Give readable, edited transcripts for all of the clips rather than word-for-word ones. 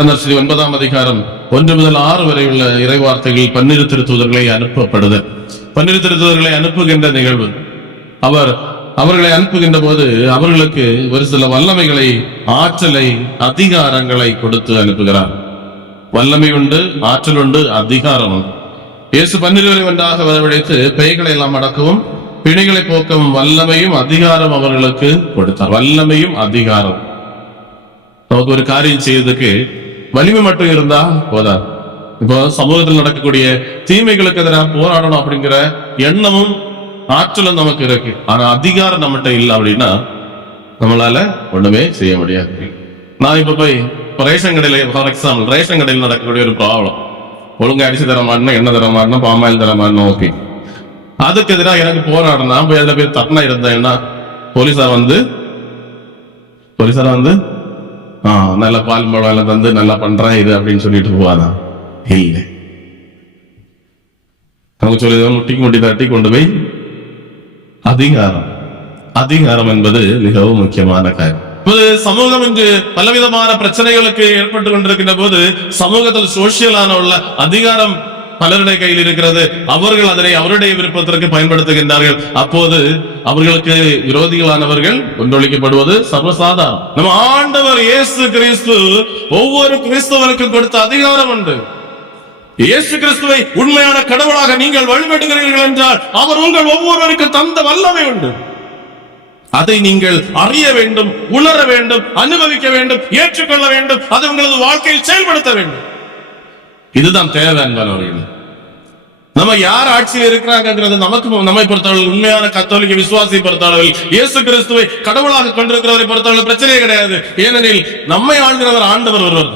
9 அதிகாரம் 1 முதல் 6 வரை உள்ள இறைவார்த்தைகள் 12 திருத்தூதர்களை அனுப்பப்படுதல். 12 திருத்தூதர்களை அனுப்புகின்ற நிகழ்வு. அவர்களை அனுப்புகின்ற போது அவர்களுக்கு ஒரு சில வல்லமைகளை, ஆற்றலை, அதிகாரங்களை கொடுத்து அனுப்புகிறார். வல்லமை உண்டு, ஆற்றல் உண்டு, அதிகாரம் உண்டு. இயேசு 12 ஒன்றாக வரவழைத்து பேய்களை எல்லாம் அடக்கவும் பிணிகளை போக்கவும் வல்லமையும் அதிகாரம் அவர்களுக்கு கொடுத்தார். வல்லமையும் அதிகாரம். நமக்கு ஒரு காரியம் செய்யறதுக்கு வலிமை மட்டும் இருந்தா போதாது. இப்போ சமூகத்தில் நடக்கக்கூடிய தீமைகளுக்கு எதிராக போராடணும் அப்படிங்கிற எண்ணமும் ஆற்றலும் நமக்கு இருக்கு. ஆனா அதிகாரம் நம்மகிட்ட இல்லை அப்படின்னா நம்மளால ஒண்ணுமே செய்ய முடியாது. நான் இப்ப போய் ரேஷன் கடையில, ஃபார் எக்ஸாம்பிள், ரேஷன் கடையில் நடக்கக்கூடிய ஒரு ப்ராப்ளம், ஒழுங்கா அடிச்சு தர மாட்டேன்னா, எண்ணெய் தர மாட்டேன்னா, பாமாயில் தர மாட்டேன்னா, ஓகே, அதுக்கு எதிராக எனக்கு போராடினா போய் அதுல போய் தட்டினா இருந்தேன்னா போலீசார் வந்து நல்ல பால் பழம் தந்து நல்லா பண்றேன் இது அப்படின்னு சொல்லிட்டு போவானா? இல்லை. நமக்கு சொல்லி முட்டி தட்டி கொண்டு போய் அதிகாரம் என்பது மிகவும் முக்கியமான காரியம். இப்போது சமூகம் இங்கு பலவிதமான பிரச்சனைகளுக்கு ஏற்பட்டு கொண்டிருக்கின்ற போது சமூகத்தில் சோசியலான உள்ள அதிகாரம் பலருடைய கையில் இருக்கிறது. அவர்கள் அதனை அவருடைய விருப்பத்திற்கு பயன்படுத்துகின்றார்கள். அப்போது அவர்களுக்கு விரோதிகளானவர்கள் கொன்றொழிக்கப்படுவது சர்வசாதாரணம். நம்ம ஆண்டவர் இயேசு கிறிஸ்து ஒவ்வொரு கிறிஸ்தவருக்கும் கொடுத்த அதிகாரம் உண்டு. இயேசு கிறிஸ்துவை உண்மையான கடவுளாக நீங்கள் வழிபடுகிறீர்கள் என்றால் அவர் உங்கள் ஒவ்வொருவருக்கும் தந்த வல்லமை உண்டு. அதை நீங்கள் அறிய வேண்டும், உணர வேண்டும், அனுபவிக்க வேண்டும், ஏற்றுக்கொள்ள வேண்டும், அதை உங்களது வாழ்க்கையில் செயல்படுத்த வேண்டும். இதுதான் தேவை என்பவர்கள். நம்ம யார் ஆட்சியில் இருக்கிறாங்கிறது நமக்கு, நம்மை பொறுத்தவர்கள், உண்மையான கத்தோலிக்க விசுவாசியை பொறுத்தவர்கள், இயேசு கிறிஸ்துவை கடவுளாக கொண்டிருக்கிறவரை பொறுத்தவர்கள் பிரச்சனையே கிடையாது. ஏனெனில் நம்மை ஆள்கிறவர் ஆண்டவர் ஒருவர்.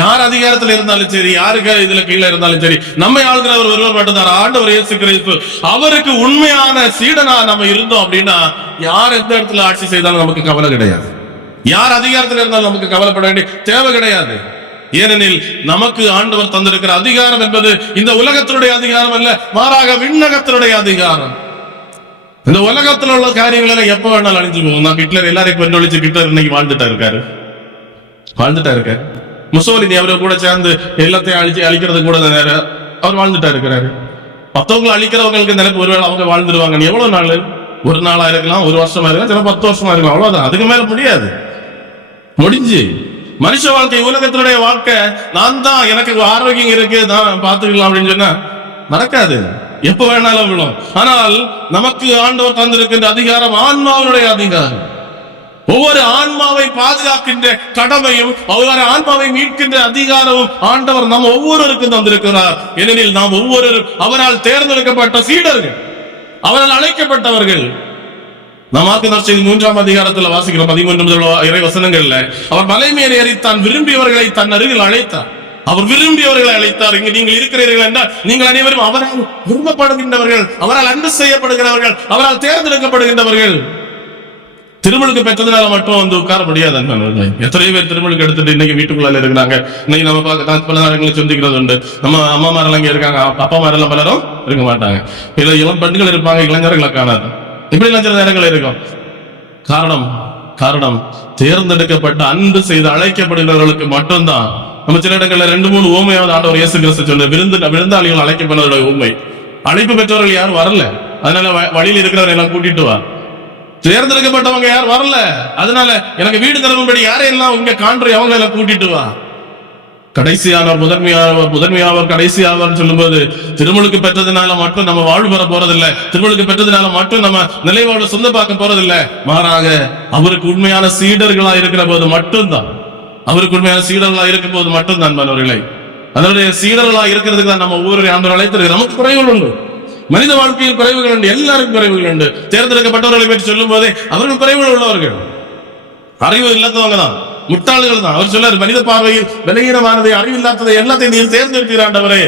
யார் அதிகாரத்தில் இருந்தாலும் சரி, யாருக்கு இதுல கீழே இருந்தாலும் சரி, நம்மை ஆள்கிறவர் ஒருவர் மட்டும்தான், ஆண்டவர் இயேசு கிறிஸ்து. அவருக்கு உண்மையான சீடனா நம்ம இருந்தோம் அப்படின்னா யார் எந்த இடத்துல ஆட்சி செய்தாலும் நமக்கு கவலை கிடையாது. யார் அதிகாரத்தில் இருந்தாலும் நமக்கு கவலைப்பட வேண்டிய தேவை கிடையாது. ஏனெனில் நமக்கு ஆண்டவர் தந்திருக்கிற அதிகாரம் என்பது இந்த உலகத்தினுடைய அதிகாரம் அல்ல, மாறாக விண்ணகத்தினுடைய அதிகாரம். இந்த உலகத்தில் உள்ள காரியங்கள் எல்லாம் எப்ப வேணாலும் அழிஞ்சு போகும். நான் ஹிட்லர் எல்லாரையும் கொண்டொழிச்சு ஹிட்லர் இன்னைக்கு வாழ்ந்துட்டா இருக்காரு. முசோலினி அவரை கூட சேர்ந்து எல்லாத்தையும் அழிக்கிறது கூட அவர் வாழ்ந்துட்டா இருக்கிறாரு. மற்றவங்களை அழிக்கிறவங்களுக்கு நினைப்பு ஒருவேளை அவங்க வாழ்ந்துருவாங்க. எவ்வளவு நாள்? ஒரு நாளா இருக்கலாம், ஒரு வருஷமா இருக்கலாம், சில 10 வருஷமா இருக்கலாம், அவ்வளவுதான். அதுக்கு மேல முடியாது. முடிஞ்சு மனுஷ வாழ்க்கை, உலகத்தினுடைய வாழ்க்கை, நான் தான், எனக்கு ஆரோக்கியம் இருக்கு, தான் பார்த்துக்கலாம் அப்படின்னு சொன்னா நடக்காது. எப்ப வேணாலும் விழும். ஆனால் நமக்கு ஆண்டவர் தந்திருக்கின்ற அதிகாரம் ஆன்மாவுடைய அதிகாரம். ஒவ்வொரு ஆன்மாவை பாதுகாக்கின்ற கடமையும், ஒவ்வொரு ஆன்மாவை மீட்கின்ற அதிகாரமும் ஆண்டவர் நாம் ஒவ்வொருவருக்கும் தந்திருக்கிறார். ஏனெனில் நாம் ஒவ்வொருவரும் அவரால் தேர்ந்தெடுக்கப்பட்ட சீடர்கள், அவரால் அழைக்கப்பட்டவர்கள். நாம் மார்க்கு நற்செய்தி 3ஆம் அதிகாரத்தில் வாசிக்கிறோம் 13 முதல் இறை வசனங்கள்ல, அவர் மலை மேல் ஏறி தான் விரும்பியவர்களை தன் அருகில் அழைத்தார். அவர் விரும்பியவர்களை அழைத்தார். இங்கு நீங்கள் இருக்கிறீர்கள் என்றால் நீங்கள் அனைவரும் அவரால் விரும்பப்படுகின்றவர்கள், அவரால் அன்பு செய்யப்படுகிறவர்கள், அவரால் தேர்ந்தெடுக்கப்படுகின்றவர்கள். திருமலுக்கு பெற்றதுனால மட்டும் வந்து உட்கார முடியாது. எத்தனை பேர் திருமலுக்கு எடுத்துட்டு இன்னைக்கு வீட்டுக்குள்ள இருக்கிறாங்க. இன்னைக்கு நம்ம பல நாடுகளை சந்திக்கிறது உண்டு. நம்ம அம்மாமாரெல்லாம் இங்க இருக்காங்க, அப்பாமாரெல்லாம் பலரும் இருக்க மாட்டாங்க. இல்ல இளம் பெண்கள் இருப்பாங்க, இளைஞர்களை காணாது. இப்படி சில நேரங்கள் இருக்கும். காரணம் தேர்ந்தெடுக்கப்பட்ட அன்பு செய்து அழைக்கப்படுகிறவர்களுக்கு மட்டும்தான். நம்ம சில இடங்கள்ல 2-3 ஊமையாவது ஆண்டவர் இயேசு கிறிஸ்து சொல்ல, விருந்தாளிகள் அழைக்கப்படுவதோட உண்மை. அழைப்பு பெற்றவர்கள் யாரும் வரல, அதனால வழியில் இருக்கிறவரை எல்லாம் கூட்டிட்டு வா. தேர்ந்தெடுக்கப்பட்டவங்க யார் வரல, அதனால எனக்கு வீடு தரும்படி யாரையெல்லாம் இங்க காண்றி அவங்க எல்லாம் கூட்டிட்டு வா. கடைசியானவர் முதன்மையானவர் கடைசியானவர் சொல்லும்போது திருமலுக்கு பெற்றதுனால மட்டும் நம்ம வாழ்வு பெற போறதில்லை, திருமலுக்கு பெற்றதுனால மட்டும் நம்ம நிலைவாழ்வு சொந்த பார்க்க போறதில்லை. மாறாக அவருக்கு உண்மையான சீடர்களா இருக்கிற போது மட்டும்தான், மாணவர்களை அதனுடைய சீடர்களா இருக்கிறதுக்கு தான் நம்ம ஒவ்வொரு ஆண்டு அழைத்திருக்கிறோம். நமக்கு குறைவுகள் உண்டு, மனித வாழ்க்கையில் குறைவுகள் உண்டு, எல்லாருக்கும் குறைவுகள் உண்டு. தேர்ந்தெடுக்கப்பட்டவர்களை பற்றி சொல்லும் போதே அவர்கள் குறைவுகள் உள்ளவர்கள், அறிவு இல்லாதவங்க தான், முட்டாள்கள் தான். அவர் சொல்றாரு, மனித பார்வையில் விலகீனமானதை, அறிவில்லாததை எல்லாத்தையும் நீ தேர்ந்தெடுக்கிற ஆண்டவரே.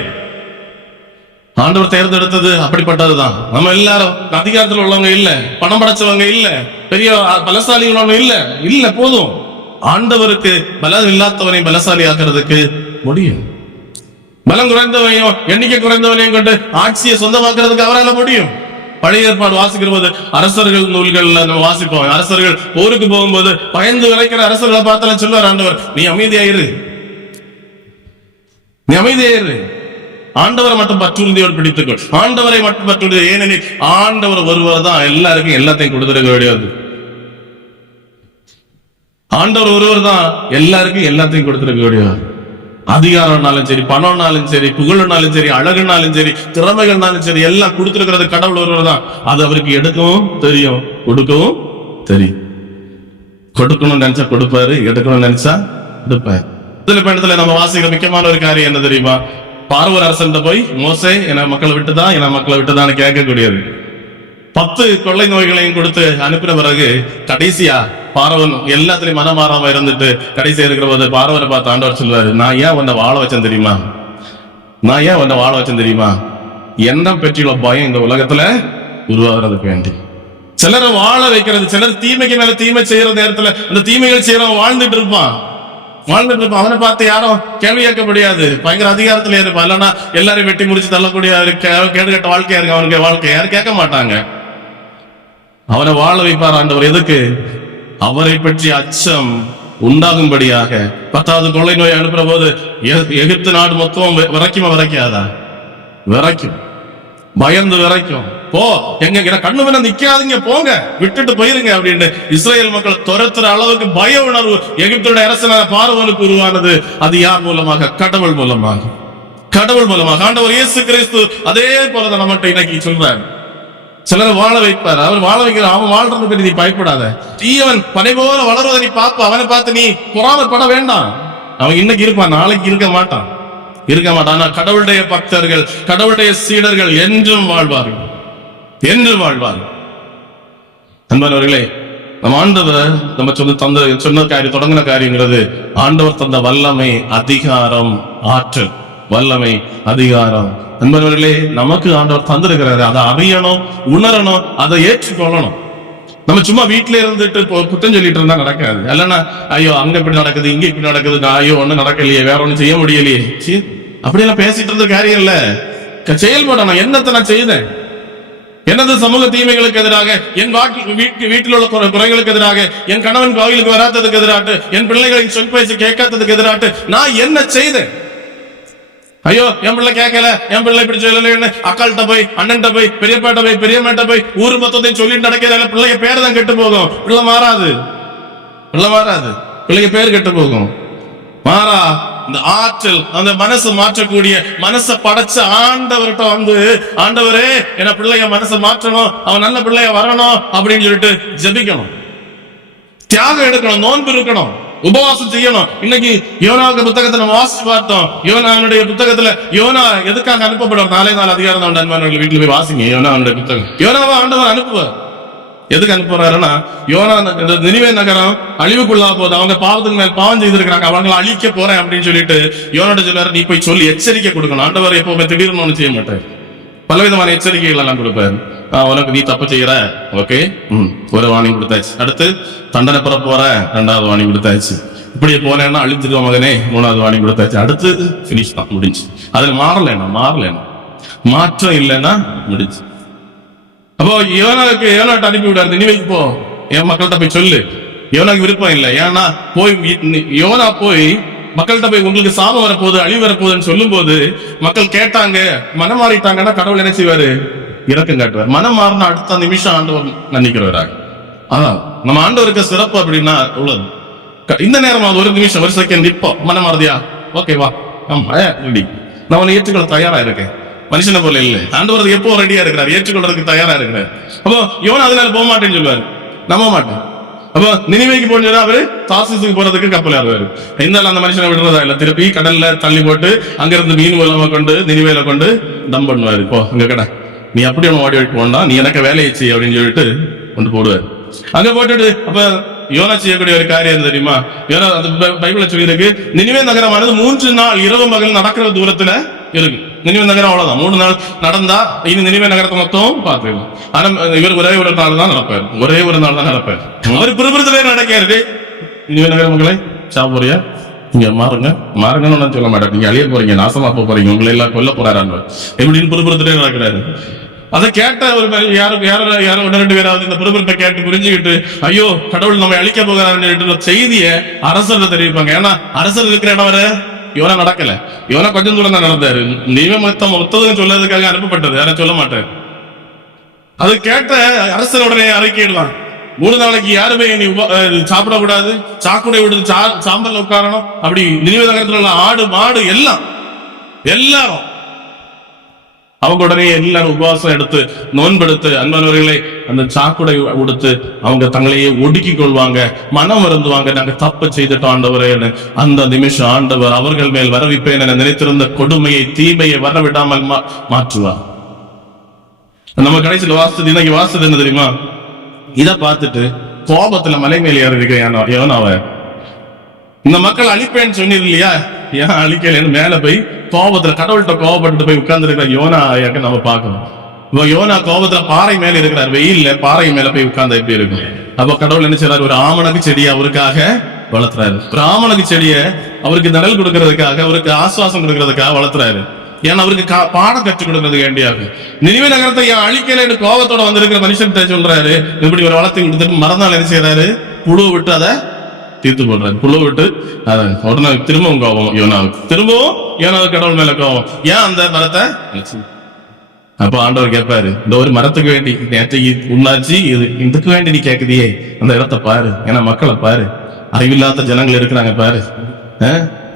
ஆண்டவர் தேர்ந்தெடுத்தது அப்படிப்பட்டதுதான். நம்ம எல்லாரும் அதிகாரத்தில் உள்ளவங்க இல்ல, பணம் படைச்சவங்க இல்ல, பெரிய பலசாலி உள்ளவங்க இல்ல. போதும், ஆண்டவருக்கு பலம் இல்லாதவனை பலசாலி ஆக்குறதுக்கு முடியும். பலம் குறைந்தவனையும் எண்ணிக்கை குறைந்தவனையும் கொண்டு ஆட்சியை சொந்தமாக்குறதுக்கு அவரால் முடியும். பழைய ஏற்பாடு வாசிக்கிற போது அரசர்கள் நூல்கள்ல நம்ம வாசிப்போம். அரசர்கள் போருக்கு போகும்போது பயந்து விளைக்கிற அரசர்களை பார்த்தாலும் சொல்லுவார் ஆண்டவர், நீ அமைதியாயிரு, நீ அமைதியே இரு. ஆண்டவரை மட்டும் பற்றுறுதியோடு பிடித்துக்கொள். ஆண்டவரை மட்டும் பற்றுறுதி. ஏனெனில் ஆண்டவர் ஒருவர் தான் எல்லாருக்கும் எல்லாத்தையும் கொடுத்துருக்க வேண்டியது. ஆண்டவர் ஒருவர் தான் எல்லாருக்கும் எல்லாத்தையும் கொடுத்துருக்க வேண்டியது. அதிகாரம்னாலும் சரி, பணம்னாலும் சரி, புகழ்னாலும் சரி, அழகுனாலும் சரி, திறமைகள்னாலும் சரி, எல்லாம் கொடுத்திருக்கிறது கடவுள் ஒருவர் தான். அது அவருக்கு எடுக்கவும் தெரியும், கொடுக்கவும் தெரியும். கொடுக்கணும்னு நினைச்சா கொடுப்பாரு, எடுக்கணும்னு நினைச்சா எடுப்பாரு. இதுல பயணத்துல நம்ம வாசிக்கிற முக்கியமான ஒரு காரியம் என்ன தெரியுமா? பார்வோர் அரசன் போய் மோசே என மக்களை விட்டுதான் கேட்கக்கூடியது. 10 கொள்ளை நோய்களையும் கொடுத்து அனுப்பின பிறகு கடைசியா பார்வன் எல்லாத்திலையும் மனமாறாம இருந்துட்டு கடைசியா இருக்கிற போது பார்வனை பார்த்து ஆண்டவர் சொல்லுவாரு, நான் ஏன் உன்னை வாழ வச்சேன் தெரியுமா? எண்ணம் பற்றியுள்ள பயம் இந்த உலகத்துல உருவாகிறதுக்கு வேண்டி. சிலரை வாழ வைக்கிறது, சிலர் தீமைக்கு மேல தீமை செய்யற நேரத்துல அந்த தீமைகள் செய்யறவன் வாழ்ந்துட்டு இருப்பான். அவனை பார்த்து யாரும் கேள்வி கேட்க முடியாது. பயங்கர அதிகாரத்துல இருப்பான். இல்லைன்னா எல்லாரையும் வெட்டி முடிச்சு தள்ளக்கூடிய கேடுகட்ட வாழ்க்கையா இருக்கு அவனுக்கு. வாழ்க்கை யாரும் கேட்க மாட்டாங்க. அவனை வாழ வைப்பார் ஆண்டவர். எதுக்கு? அவரை பற்றி அச்சம் உண்டாகும்படியாக. 10வது கொள்ளை நோய் அனுப்புற போது எகிப்து நாடு மொத்தம் விரைக்காதா? விரைக்கும், பயந்து விரைக்கும். போ, எங்க கண்ணு மேல நிக்காதீங்க, போங்க, விட்டுட்டு போயிருங்க அப்படின்னு இஸ்ரேல் மக்கள் துரத்துற அளவுக்கு பய உணர்வு எகிப்தோட அரசனான பார்வோனுக்கு உருவானது. அது யார் மூலமாக? கடவுள் மூலமாக. ஆண்டவர் இயேசு கிறிஸ்து அதே போலதான் நம்மகிட்ட இன்னைக்கு சொல்றாரு. சிலரை வாழ வைப்பார். அவர் வாழ வைக்கிற, அவன் வாழ்றது பற்றி நீ பயப்படாத. தீயவன் பனை போல வளர்வதை நீ பார்ப்ப. அவனை பார்த்து நீ பொறாமைப்பட வேண்டாம். அவன் இன்னைக்கு இருப்பான், நாளைக்கு இருக்க மாட்டான். ஆனா கடவுளுடைய பக்தர்கள், கடவுளுடைய சீடர்கள் என்றும் வாழ்வார்கள். அன்பானவர்களே, நம்ம ஆண்டவர் நம்ம சொன்ன காரியம், தொடங்கின காரியங்கிறது ஆண்டவர் தந்த வல்லமை, அதிகாரம், ஆற்றல். வல்லமை, அதிகாரம். அன்பர்களே, நமக்கு ஆண்டவர் தந்திருக்கிறாரு. அதை அறியணும், உணரணும், அதை ஏற்றுக்கொள்ளணும். நம்ம சும்மா வீட்டுல இருந்துட்டு குற்றம் சொல்லிட்டு இருந்தா நடக்காது. இல்லைன்னா ஐயோ அங்க இப்படி நடக்குது, இங்க இப்படி நடக்குது, ஐயோ ஒண்ணும் நடக்கலையே, வேற ஒண்ணும் செய்ய முடியலையே, அப்படியெல்லாம் பேசிட்டு இருந்த காரியம் இல்ல. செயல்படணும். என்னத்தை நான் செய்தேன்? எனது சமூக தீமைகளுக்கு எதிராக, என் வீட்டில் உள்ள குறைகளுக்கு எதிராக, என் கணவன் கோயிலுக்கு வராததுக்கு எதிராட்டு, என் பிள்ளைகளின் சொல் பேச்சு கேட்காததுக்கு எதிராட்டு நான் என்ன செய்தேன்? ஐயோ என் பிள்ளை கேட்கல, என் பிள்ளை இப்படி சொல்லலன்னு அக்காள்கிட்ட போய், அண்ணன்ட்ட போய், பெரியப்பாட்ட போய், பெரியம்மாட்ட போய் ஊர் மொத்தத்தையும் சொல்லிட்டு நடக்கிறதால பிள்ளைங்க பேர் தான் கெட்டு போகும். பிள்ளை மாறாது. பிள்ளைங்க பேர் கெட்டு போகும். மாறா இந்த ஆற்றல், அந்த மனசு மாற்றக்கூடிய, மனசை படைச்ச ஆண்டவர்கிட்ட வந்து, ஆண்டவரே என்ன பிள்ளைய மனசை மாற்றணும், அவன் நல்ல பிள்ளைய வரணும் அப்படின்னு சொல்லிட்டு ஜெபிக்கணும். தியாகம் எடுக்கணும், நோன்பு இருக்கணும், உபவாசம் செய்யணும். இன்னைக்கு யோனாவுக்கு புத்தகத்தை நம்ம வாசிச்சு பார்த்தோம். யோனாவுடைய புத்தகத்துல யோனா எதுக்காக அனுப்பப்படுவார்? 4 அதிகாரம் தான் வீட்டுல போய் வாசிங்க. யோனாவுடைய புத்தகம். யோனாவை ஆண்டவர் அனுப்புவார். எதுக்கு அனுப்புறாருன்னா, யோனா நினிவே நகரம் அழிவுக்குள்ளா போகுது, அவங்க பாவத்துக்கு மேல் பாவம் செய்திருக்கிறாங்க, அவங்களை அழிக்க போறேன் அப்படின்னு சொல்லிட்டு யோனோட சொல்றாரு, நீ போய் சொல்லி எச்சரிக்கை கொடுக்கணும். ஆண்டவர் எப்பவுமே திடீர்னு ஒண்ணு செய்ய மாட்டார். பலவிதமான எச்சரிக்கைகள் எல்லாம் கொடுப்பாரு. உனக்கு நீ தப்பு செய்யற, ஓகே, ஒரு வார்னிங் கொடுத்தாச்சு. அடுத்து தண்டனை பெற போற, 2வது வார்னிங் கொடுத்தாச்சு. இப்படியே போனேன்னா அழிஞ்சிருவ மகனே, 3வது வார்னிங் கொடுத்தாச்சு. அடுத்து பினிஷ் தான், முடிஞ்சு. அதுல மாறலன்னா மாற்றம் இல்லைன்னா முடிஞ்சு. அப்போ யோனாட்ட அனுப்பி விடாரு, நினைவுக்கு போ, என் மக்கள்கிட்ட போய் சொல்லு. யோனாக்கு விருப்பம் இல்லை. ஏன்னா யோனா போய் மக்கள்கிட்ட போய் உங்களுக்கு சாபம் வரப்போகுது, அழிவு வரப்போகுதுன்னு சொல்லும் போது மக்கள் கேட்டாங்க, மனம் மாறிட்டாங்கன்னா கடவுள் என்ன செய்வாரு? இரக்கம் காட்டுவார். மனம் மாறினா அடுத்த நிமிஷம் ஆண்டவர் நினைக்கிறவராக. அதான் நம்ம ஆண்டவருக்கு சிறப்பு. அப்படின்னா உள்ளது இந்த நேரம், அது ஒரு நிமிஷம், ஒரு செகண்ட், இப்போ மனம் மாறுதியா, ஓகே வா, ரெடி, நான் உன்னை ஏற்றுக்கொள்ள தயாரா இருக்கேன். மனுஷனை போல இல்லை, ஆண்டவர் எப்போ ரெடியா இருக்கிறார், ஏற்றுக்கொள்றதுக்கு தயாரா இருக்கிறார். அப்போ யோனா அதனால போக மாட்டேன்னு சொல்லுவாரு, நம்ப மாட்டேன். அப்போ நினிவேக்கு போன அவரு தார்சீசுக்கு போறதுக்கு கப்பல் ஏறுவாரு. இருந்தாலும் அந்த மனுஷனை விடுறதா இல்ல, திருப்பி கடல்ல தள்ளி போட்டு அங்கிருந்து மீன் மூலமா கொண்டு நினிவேல கொண்டு தம் பண்ணுவாரு. இப்போ அங்க கடை, நீ அப்படி ஒண்ணு ஓடி போனா, நீ எனக்கு வேலையை செய்ய அப்படின்னு சொல்லிட்டு கொண்டு போடுவாரு. அங்க போட்டுட்டு அப்ப யோனா செய்யக்கூடிய ஒரு காரியம் தெரியுமா? யோனா பைபிள்ல சொல்லியிருக்கு, நினிவே நகரமானது 3 நாள் இரவு பகல் நடக்கிற தூரத்துல இருக்கு. நினிவே நகரம் அவ்வளவுதான், 3 நாள் நடந்தா இனி நினிவே நகரத்தை மொத்தம் பார்த்துக்கலாம். ஆனா இவர் ஒரே ஒரு நாள் தான் நடப்பார். அவர் பிறப்பிடத்திலே நடக்காரு. நினிவே நகர மக்களை சாப்பிடுறியா, நீங்க மாறுங்கன்னு சொல்ல மாட்டார். நீங்க அழிய போறீங்க, நாசமா போறீங்க, உங்களை எல்லாம் கொல்ல போறாரு எப்படின்னு பிறப்பிடத்திலே நடக்கிறாரு. அதை கேட்ட ஒரு யாரோ 1-2 பேராவது இந்த பிறப்பிடத்தை கேட்டு புரிஞ்சுக்கிட்டு, ஐயோ கடவுள் நம்மை அழிக்க போகிறாருன்னு செய்திய அரசர் தெரிவிப்பாங்க. ஏன்னா அரசர் இருக்கிற இடம் வர யோனா நடக்கல. யோனா கொஞ்சம் தூரம் தான் நடந்தாரு. நீவே மொத்ததுன்னு சொல்லதுக்காக அனுப்பப்பட்டது, யாரும் சொல்ல மாட்டாரு. அது கேட்ட அரசர் உடனே அறிக்கையிடலாம், 3 நாளைக்கு யாருமே நீ சாப்பிடக்கூடாது, சாக்குடை விடுது, சாம்பல் உட்காரணும். அப்படி நினைவு நகரத்தில் உள்ள ஆடு மாடு எல்லாரும் அவங்க உடனே எல்லாரும் உபவாசம் எடுத்து நோன்பெடுத்து, அன்பானவர்களை, அந்த சாக்குடை உடுத்து அவங்க தங்களையே ஒடுக்கிக் கொள்வாங்க, மனம் வருந்துவாங்க, நாங்க தப்பு செய்துட்டோம் ஆண்டவரே. அந்த நிமிஷம் ஆண்டவர் அவர்கள் மேல் வரவிப்பேன் என நினைத்திருந்த கொடுமையை, தீமையை வரவிடாமல் மாற்றுவார். நம்ம கடைசியில் வாசது இன்னைக்கு வாசது என்ன தெரியுமா? இத பார்த்துட்டு கோபத்துல மலை மேலே ஏறி இருக்கிறான் அவ. இந்த மக்கள் அழிப்பேன்னு சொன்னது இல்லையா, ஏன் அழிக்கலன்னு மேல போய் கோபத்துல கடவுள்கிட்ட கோபப்பட்டு போய் உட்கார்ந்து இருக்கிற யோனாக்க நம்ம பார்க்கணும். இப்போ யோனா கோபத்துல பாறை மேல இருக்கிறார், வெயில்ல பாறை மேல போய் உட்கார்ந்து எப்படி இருக்கும்? அப்ப கடவுள் என்ன செய்யறாரு? ஒரு ஆமணக்கு செடியை அவருக்காக வளர்த்துறாரு. ஒரு ஆமணக்கு செடியை அவருக்கு நிழல் கொடுக்கறதுக்காக, அவருக்கு ஆசுவாசம் கொடுக்கறதுக்காக வளர்த்துறாரு. ஏன்னா அவருக்கு பாடம் கற்றுக் கொடுக்கறது வேண்டியாரு. நினைவு நகரத்தை அழிக்கலன்னு கோபத்தோட வந்திருக்கிற மனுஷன் சொல்றாரு, இப்படி ஒரு வளர்த்து கொடுத்துட்டு மறந்தால் என்ன செய்யறாரு? புழுவை விட்டு அதை தீர்த்து போடுறாரு. புழுவை விட்டு அதை உடனே திரும்பவும் கோபம் யோனாவுக்கு, திரும்பவும் யோனாவுக்கு கடவுள் மேல கோபம். ஏன் அந்த மரத்தை? அப்ப ஆண்டவர் கேட்பாரு, இந்த ஒரு மரத்துக்கு வேண்டி நேற்றைக்கு உண்ணாச்சு, இதுக்கு வேண்டி நீ கேட்குதியே, அந்த இடத்தை பாரு, ஏன்னா மக்களை பாரு, அறிவில்லாத ஜனங்கள் இருக்கிறாங்க பாரு,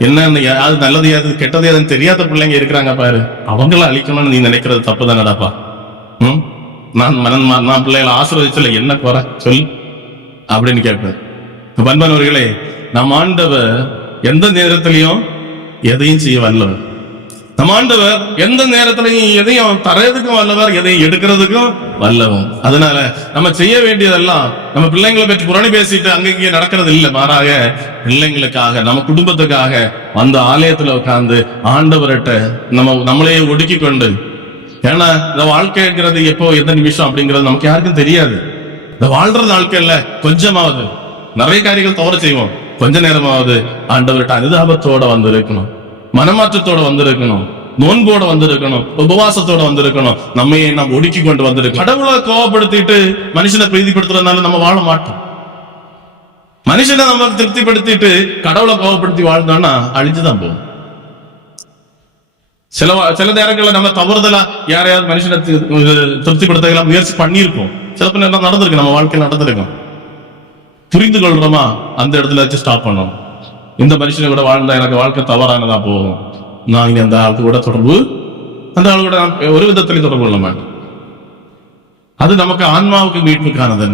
என்ன யாரு நல்லது யாது கெட்டது யாருன்னு தெரியாத பிள்ளைங்க இருக்கிறாங்க பாரு, அவங்கள அழிக்கணும்னு நீ நினைக்கிறது தப்பு தானடாப்பா. நான் பிள்ளைகளை ஆசீர்வதிச்சல என்ன குறை சொல்லு அப்படின்னு கேட்பேன். பண்பானவர்களே, நம் ஆண்டவர் எந்த நேரத்திலையும் எதையும் செய்ய வல்லவர். நம் ஆண்டவர் எந்த நேரத்திலையும் எதையும் தரதுக்கும் வல்லவர், எதையும் எடுக்கிறதுக்கும் வல்லவர். அதனால நம்ம செய்ய வேண்டியதெல்லாம் நம்ம பிள்ளைங்களை பற்றி புரணி பேசிட்டு அங்கங்கே நடக்கிறது இல்லை, மாறாக பிள்ளைங்களுக்காக, நம்ம குடும்பத்துக்காக அந்த ஆலயத்துல உட்கார்ந்து ஆண்டவர்கிட்ட நம்மளையே ஒடுக்கி கொண்டு, ஏன்னா இந்த வாழ்க்கைங்கிறது எப்போ எந்த நிமிஷம் அப்படிங்கிறது நமக்கு யாருக்கும் தெரியாது. இந்த வாழ்ற நாட்கள்ல கொஞ்சமாவது நிறைய காரியங்கள் தவற செய்வோம், கொஞ்ச நேரமாவது ஆண்டவர்கிட்ட அனுதாபத்தோட வந்து இருக்கணும், மனமாற்றத்தோட வந்திருக்கணும், நோன்போட வந்திருக்கணும், உபவாசத்தோட வந்திருக்கணும், நம்மையே நாம் ஒடுக்கி கொண்டு வந்திருக்கணும். கடவுளை கோபப்படுத்திட்டு மனுஷனை பிரீதிப்படுத்துறதுனால நம்ம வாழ மாட்டோம். மனுஷனை நம்ம திருப்திப்படுத்திட்டு கடவுளை கோபப்படுத்தி வாழ்ந்தோம்னா அழிஞ்சுதான் போகும். சில நேரங்களில் நம்ம தவறுதலா யாரையாவது மனுஷனை திருப்திப்படுத்த முயற்சி பண்ணியிருக்கோம். சில நேரம் நடந்திருக்கு, நம்ம வாழ்க்கையில் நடந்திருக்கோம். புரிந்து கொள்றோமா? அந்த இடத்துல வச்சு ஸ்டாப் பண்ணோம். இந்த மனுஷனை கூட வாழ்ந்தா எனக்கு வாழ்க்கை தவறானதா போகும், நான் இனி அந்த ஆளுக்கு கூட அந்த ஆளு கூட ஒரு விதத்திலையும் தொடர்பு கொள்ள மாட்டேன். அது நமக்கு ஆன்மாவுக்கு மீட்புக்கானது.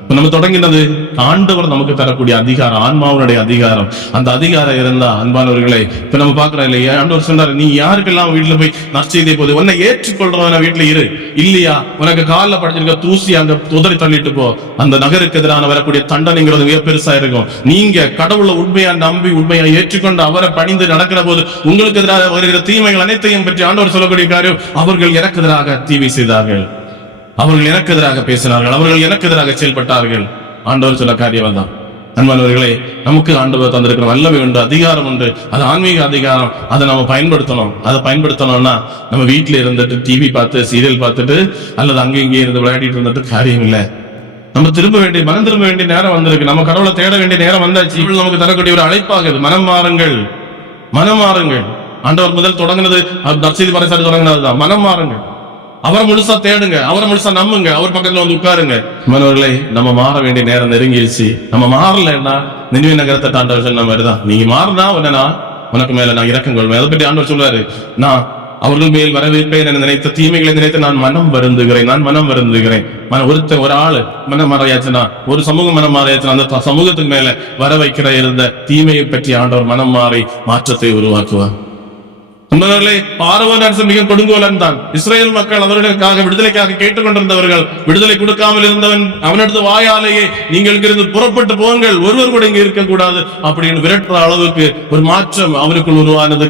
இப்ப நம்ம தொடங்கினது ஆண்டவர் நமக்கு தரக்கூடிய அதிகாரம், ஆன்மாவுடைய அதிகாரம். அந்த அதிகாரம் இருந்தா அன்பானவர்களை, இப்ப நம்ம பாக்குறோம் இல்லையா, ஆண்டவர் சொன்னாரு, நீ யாருக்கெல்லாம் வீட்டுல போய் நற்செய்தியை போது உன்னை ஏற்றுக்கொள்றவன வீட்டுல இரு, இல்லையா உனக்கு காலில் படிச்சிருக்க தூசி அங்க உதறி தள்ளிட்டு போ. அந்த நகருக்கு எதிரான வரக்கூடிய தண்டனைங்கிறது மிக பெருசா இருக்கும். நீங்க கடவுளை உண்மையா நம்பி உண்மையா ஏற்றுக்கொண்டு அவரை பணிந்து நடக்கிற போது உங்களுக்கு எதிராக வருகிற தீமைகள் அனைத்தையும் பற்றி ஆண்டவர் சொல்லக்கூடிய காரியம், அவர்கள் எனக்கு எதிராக தீமை செய்தார்கள், அவர்கள் எனக்கு எதிராக பேசினார்கள், அவர்கள் எனக்கு எதிராக செயல்பட்டார்கள். ஆண்டவர் சொல்ல காரியம் தான். அன்பானவர்களே, நமக்கு ஆண்டவர் தந்திருக்கிற வல்லமை உண்டு, அதிகாரம் உண்டு. அது ஆன்மீக அதிகாரம். அதை நம்ம பயன்படுத்தணும். அதை பயன்படுத்தணும்னா நம்ம வீட்டுல இருந்துட்டு டிவி பார்த்து சீரியல் பார்த்துட்டு அல்லது அங்கே இங்கே இருந்து விளையாடிட்டு இருந்துட்டு காரியம் இல்லை. நம்ம மனம் திரும்ப வேண்டிய நேரம் வந்திருக்கு. நம்ம கடவுளை தேட வேண்டிய நேரம் வந்தாச்சு. நமக்கு தரக்கூடிய ஒரு அழைப்பாகுது, மனம் மாறுங்கள், மனம் மாறுங்கள். ஆண்டவர் முதல் தொடங்கினது நற்செய்தி பறைசாற்றி தொடங்கினதுதான், மனம் மாறுங்கள், அவரை முழுசா தேடுங்க, அவரை முழுசா நம்புங்க, அவர் பக்கத்துல வந்து உட்காருங்க. மனவர்களே, நம்ம மாற வேண்டிய நேரம் நெருங்கிடுச்சு. நம்ம மாறலன்னா நினைவு நகரத்தை ஆண்டவர் சொன்ன மாதிரிதான், நீங்க மாறினா உனக்கு மேல நான் இரக்கம் கொள்வேன். அதை பற்றி ஆண்டவர் சொல்றாரு, நான் அவர்கள் மேல் வரவேற்பேன் என நினைத்த தீமைகளை நினைத்து நான் மனம் வருந்துகிறேன். ஒரு ஆளு மனம் மாறையாச்சுன்னா, ஒரு சமூகம் மனம் மாறையாச்சுன்னா, அந்த சமூகத்துக்கு மேல வர வைக்கிற இருந்த தீமையை பற்றி ஆண்டவர் மனம் மாறி மாற்றத்தை உருவாக்குவார். பார்வோன் அரசு மிக கொடுங்கோலன் தான். இஸ்ரேல் மக்கள் அவர்களுக்காக விடுதலைக்காக கேட்டுக்கொண்டிருந்தவர்கள், விடுதலை கொடுக்காமல் இருந்தவன் அவனடுத்து வாயாலேயே நீங்கள் இருந்து புறப்பட்டு போங்கள், ஒருவர் கூட இங்க இருக்கக்கூடாது அப்படின்னு விரட்டுற அளவுக்கு ஒரு மாற்றம் அவருக்குள் உருவானது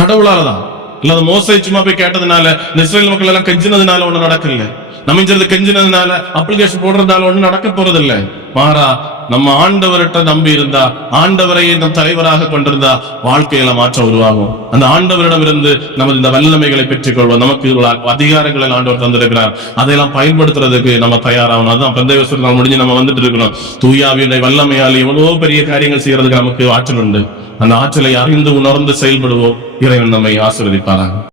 கடவுளாலதான். இல்லாத மோசை சும்மா போய் கேட்டதுனால, இந்த இஸ்ரேல் மக்கள் எல்லாம் கெஞ்சினதுனால ஒண்ணு நடக்கல. நம்ம கெஞ்சினதுனால அப்ளிகேஷன் போடுறதுனால ஒண்ணு நடக்க போறதில்லை. மாறா நம்ம ஆண்டவர்கிட்ட நம்பி இருந்தா, ஆண்டவரையே நம் தலைவராக கொண்டிருந்தா வாழ்க்கையில மாற்றம் உருவாகும். அந்த ஆண்டவரிடம் இருந்து நம்ம இந்த வல்லமைகளை பெற்றுக் கொள்வோம். நமக்கு அதிகாரங்களை ஆண்டவர் தந்திருக்கிறார். அதையெல்லாம் பயன்படுத்துறதுக்கு நம்ம தயாராகணும். அதுதான் பெந்தேகோஸ்து நாள் முடிஞ்சு நம்ம வந்துட்டு இருக்கிறோம். தூயாவியுடைய வல்லமையால் எவ்வளவோ பெரிய காரியங்கள் செய்யறதுக்கு நமக்கு ஆற்றல் உண்டு. அந்த ஆற்றலை அறிந்து உணர்ந்து செயல்படுவோம். இறைவன் நம்மை ஆசீர்வதிப்பாராக.